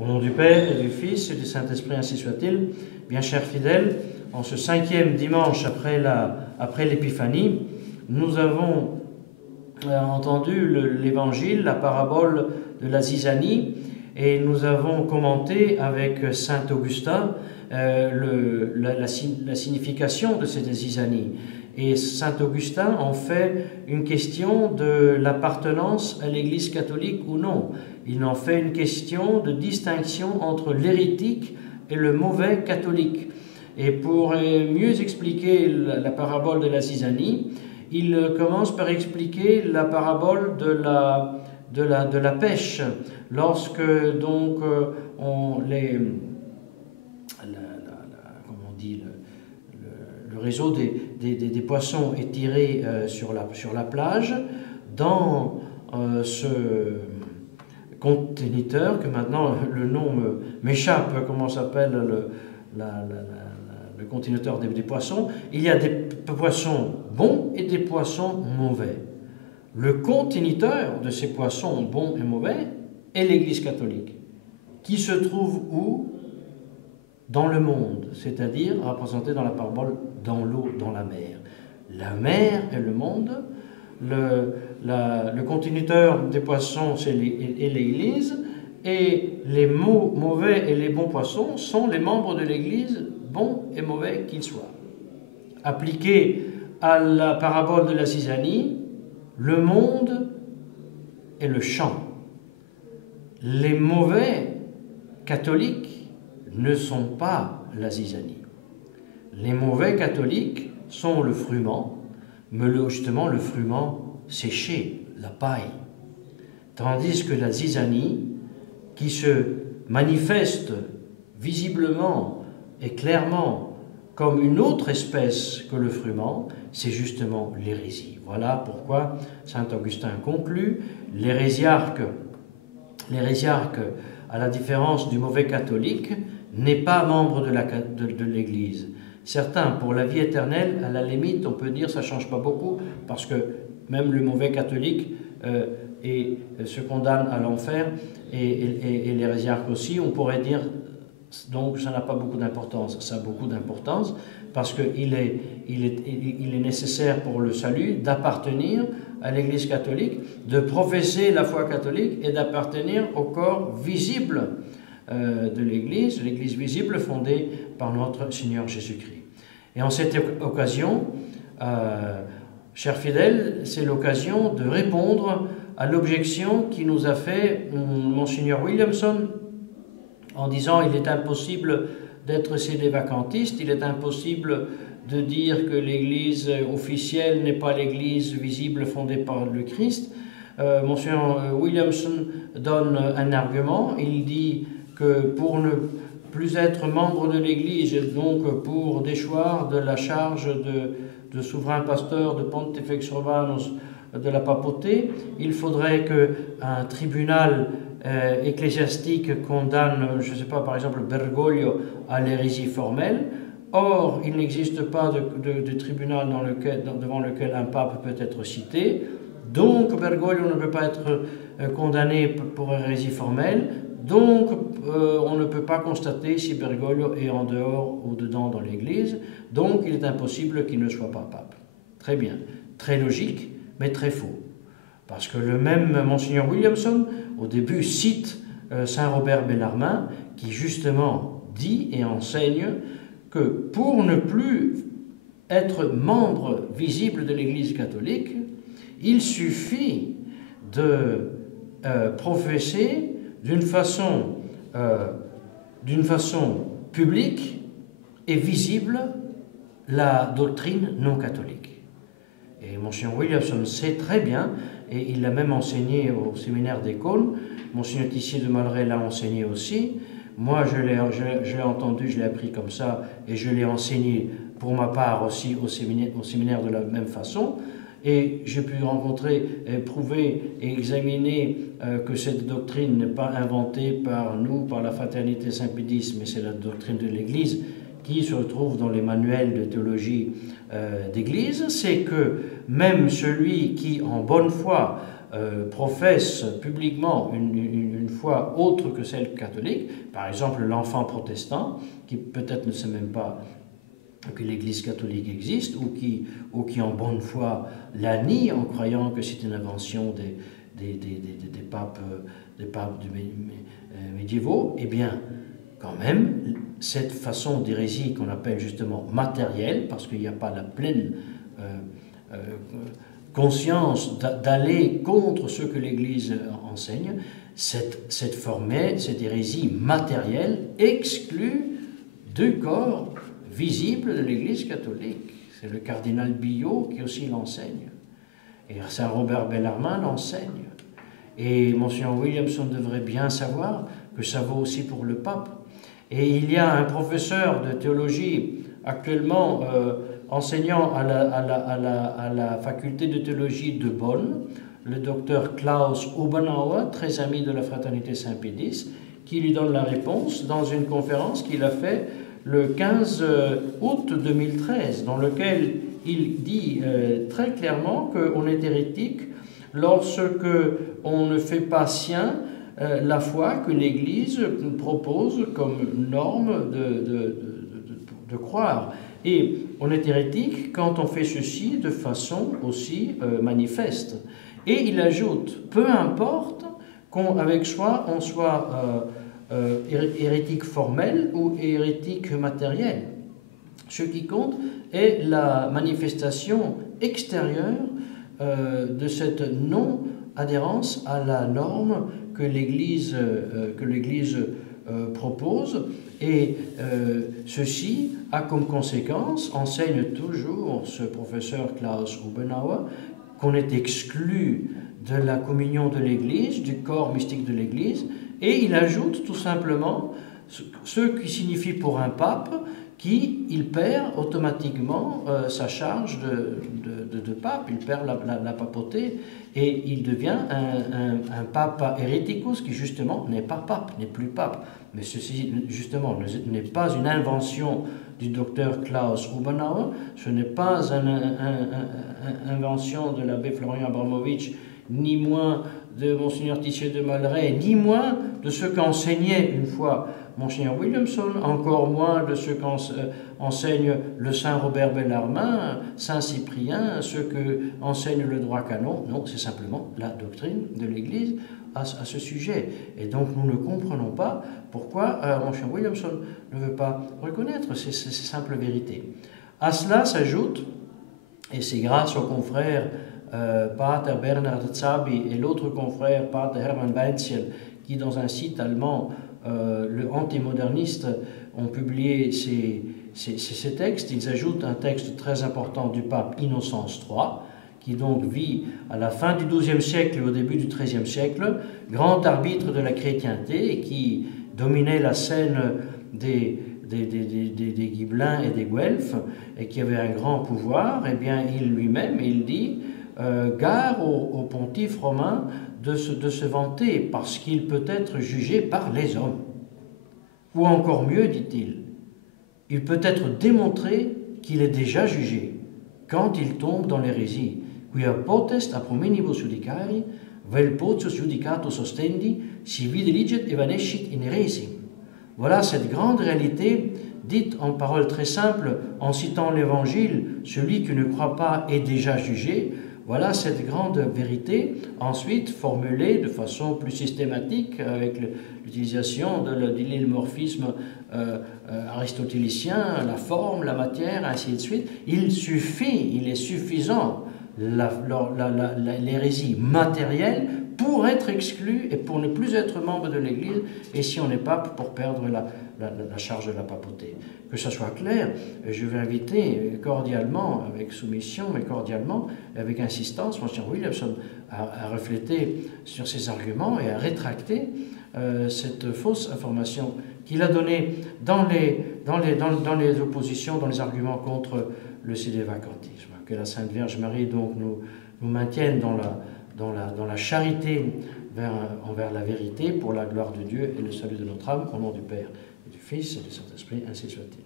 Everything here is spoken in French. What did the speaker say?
Au nom du Père et du Fils et du Saint-Esprit, ainsi soit-il. Bien chers fidèles, en ce 5e dimanche après l'Épiphanie, nous avons entendu l'Évangile, la parabole de la zizanie, et nous avons commenté avec Saint Augustin la signification de cette zizanie. Et Saint Augustin en fait une question de l'appartenance à l'Église catholique ou non. Il en fait une question de distinction entre l'hérétique et le mauvais catholique. Et pour mieux expliquer la parabole de la zizanie, il commence par expliquer la parabole de la pêche. Lorsque donc le réseau des poissons est tiré sur la plage, dans ce conteneur, que maintenant le nom m'échappe, comment s'appelle le conteneur des poissons, il y a des poissons bons et des poissons mauvais. Le conteneur de ces poissons bons et mauvais est l'Église catholique, qui se trouve où? Dans le monde, c'est-à-dire représenté dans la parabole dans l'eau, dans la mer. La mer est le monde, le conteneur des poissons c'est l'Église, et les mauvais et les bons poissons sont les membres de l'Église, bons et mauvais qu'ils soient. Appliqué à la parabole de la zizanie, le monde est le champ. Les mauvais catholiques ne sont pas la zizanie. Les mauvais catholiques sont le frument, mais justement le frument séché, la paille. Tandis que la zizanie, qui se manifeste visiblement et clairement comme une autre espèce que le frument, c'est justement l'hérésie. Voilà pourquoi saint Augustin conclut, l'hérésiarque, à la différence du mauvais catholique, n'est pas membre de l'Église. Certains, pour la vie éternelle, à la limite, on peut dire ça ne change pas beaucoup, parce que même le mauvais catholique se condamne à l'enfer, et l'hérésiarque aussi, on pourrait dire, donc ça n'a pas beaucoup d'importance. Ça a beaucoup d'importance, parce qu'il est nécessaire pour le salut d'appartenir à l'Église catholique, de professer la foi catholique et d'appartenir au corps visible de l'Église visible fondée par notre Seigneur Jésus-Christ. Et en cette occasion, chers fidèles, c'est l'occasion de répondre à l'objection qui nous a fait Monseigneur Williamson en disant il est impossible d'être sédévacantiste, il est impossible de dire que l'Église officielle n'est pas l'Église visible fondée par le Christ. Monseigneur Williamson donne un argument, il dit que pour ne plus être membre de l'Église, et donc pour déchoir de la charge de souverain pasteur de Pontifex Romanus de la papauté, il faudrait qu'un tribunal ecclésiastique condamne, je ne sais pas, par exemple Bergoglio à l'hérésie formelle. Or, il n'existe pas de tribunal devant lequel un pape peut être cité, donc Bergoglio ne peut pas être condamné pour hérésie formelle, donc on ne peut pas constater si Bergoglio est en dehors ou dedans dans l'Église, donc il est impossible qu'il ne soit pas pape. Très bien, très logique, mais très faux. Parce que le même Monseigneur Williamson, au début, cite Saint Robert Bellarmin, qui justement dit et enseigne que pour ne plus être membre visible de l'Église catholique, il suffit de professer d'une façon publique et visible la doctrine non catholique. Et Monseigneur Williamson sait très bien, et il l'a même enseigné au séminaire d'Écône, Monseigneur Tissier de Malray l'a enseigné aussi. Moi, je l'ai entendu, je l'ai appris comme ça, et je l'ai enseigné pour ma part aussi au séminaire de la même façon. Et j'ai pu rencontrer, prouver et examiner que cette doctrine n'est pas inventée par nous, par la Fraternité Saint-Pédis, mais c'est la doctrine de l'Église qui se retrouve dans les manuels de théologie d'Église. C'est que même celui qui, en bonne foi, professe publiquement une foi autre que celle catholique, par exemple l'enfant protestant, qui peut-être ne sait même pas que l'Église catholique existe, ou qui en bonne foi la nie en croyant que c'est une invention des papes médiévaux, eh bien, quand même, cette façon d'hérésie qu'on appelle justement matérielle, parce qu'il n'y a pas la pleine conscience d'aller contre ce que l'Église enseigne, cette hérésie matérielle exclut du corps visible de l'Église catholique. C'est le cardinal Billot qui aussi l'enseigne. Et Saint Robert Bellarmine l'enseigne. Et Monseigneur Williamson devrait bien savoir que ça vaut aussi pour le pape. Et il y a un professeur de théologie actuellement enseignant à la faculté de théologie de Bonn, le docteur Klaus Obenauer, très ami de la fraternité Saint-Pédis, qui lui donne la réponse dans une conférence qu'il a faite le 15 août 2013, dans lequel il dit très clairement qu'on est hérétique lorsque on ne fait pas sien la foi que l'Église propose comme norme de croire. Et on est hérétique quand on fait ceci de façon aussi manifeste. Et il ajoute, peu importe qu'avec soi on soit hérétique formel ou hérétique matériel. Ce qui compte est la manifestation extérieure de cette non-adhérence à la norme que l'Église propose, et ceci a comme conséquence, enseigne toujours ce professeur Klaus Obenauer, qu'on est exclu de la communion de l'Église, du corps mystique de l'Église, et il ajoute tout simplement ce qui signifie pour un pape qu'il perd automatiquement sa charge de pape, il perd la papauté, et il devient un papa héréticus qui justement n'est pas pape, n'est plus pape. Mais ceci justement n'est pas une invention du docteur Klaus Obenauer, ce n'est pas une invention de l'abbé Florian Abramovitch, ni moins de Monseigneur Tissier de Malray, ni moins de ce qu'enseignait une fois Monseigneur Williamson, encore moins de ce qu'enseigne le Saint Robert Bellarmine, Saint Cyprien, ce que enseigne le droit canon. Non, c'est simplement la doctrine de l'Église à ce sujet. Et donc nous ne comprenons pas pourquoi Monseigneur Williamson ne veut pas reconnaître ces simples vérités. À cela s'ajoute, et c'est grâce au confrère Pater Bernhard Zabi et l'autre confrère Pater Hermann Weinzierl, qui dans un site allemand, le Antimoderniste, ont publié ces textes. Ils ajoutent un texte très important du pape Innocence III, qui donc vit à la fin du XIIe siècle et au début du XIIIe siècle, grand arbitre de la chrétienté, et qui dominait la scène des Gibelins et des Guelfes, et qui avait un grand pouvoir. Eh bien, il lui-même, il dit gare au pontife romain de se vanter, parce qu'il peut être jugé par les hommes. Ou encore mieux, dit-il, il peut être démontré qu'il est déjà jugé quand il tombe dans l'hérésie. Quia potest a prominibus judicari, vel potius judicatus ostendi, si videligit evanescit in heresim. Voilà cette grande réalité dite en paroles très simples en citant l'Évangile, celui qui ne croit pas est déjà jugé. Voilà cette grande vérité, ensuite formulée de façon plus systématique avec l'utilisation de l'illéomorphisme aristotélicien, la forme, la matière, ainsi de suite. Il suffit, il est suffisant, l'hérésie matérielle pour être exclu et pour ne plus être membre de l'Église, et si on n'est pape, pour perdre la charge de la papauté. Que ça soit clair, je vais inviter cordialement, avec soumission, mais cordialement, avec insistance, Monseigneur Williamson à refléter sur ces arguments et à rétracter cette fausse information qu'il a donnée dans les oppositions, dans les arguments contre le sédévacantisme. Que la Sainte Vierge Marie donc nous maintienne dans la charité envers la vérité, pour la gloire de Dieu et le salut de notre âme, au nom du Père et du Fils et du Saint-Esprit, ainsi soit-il.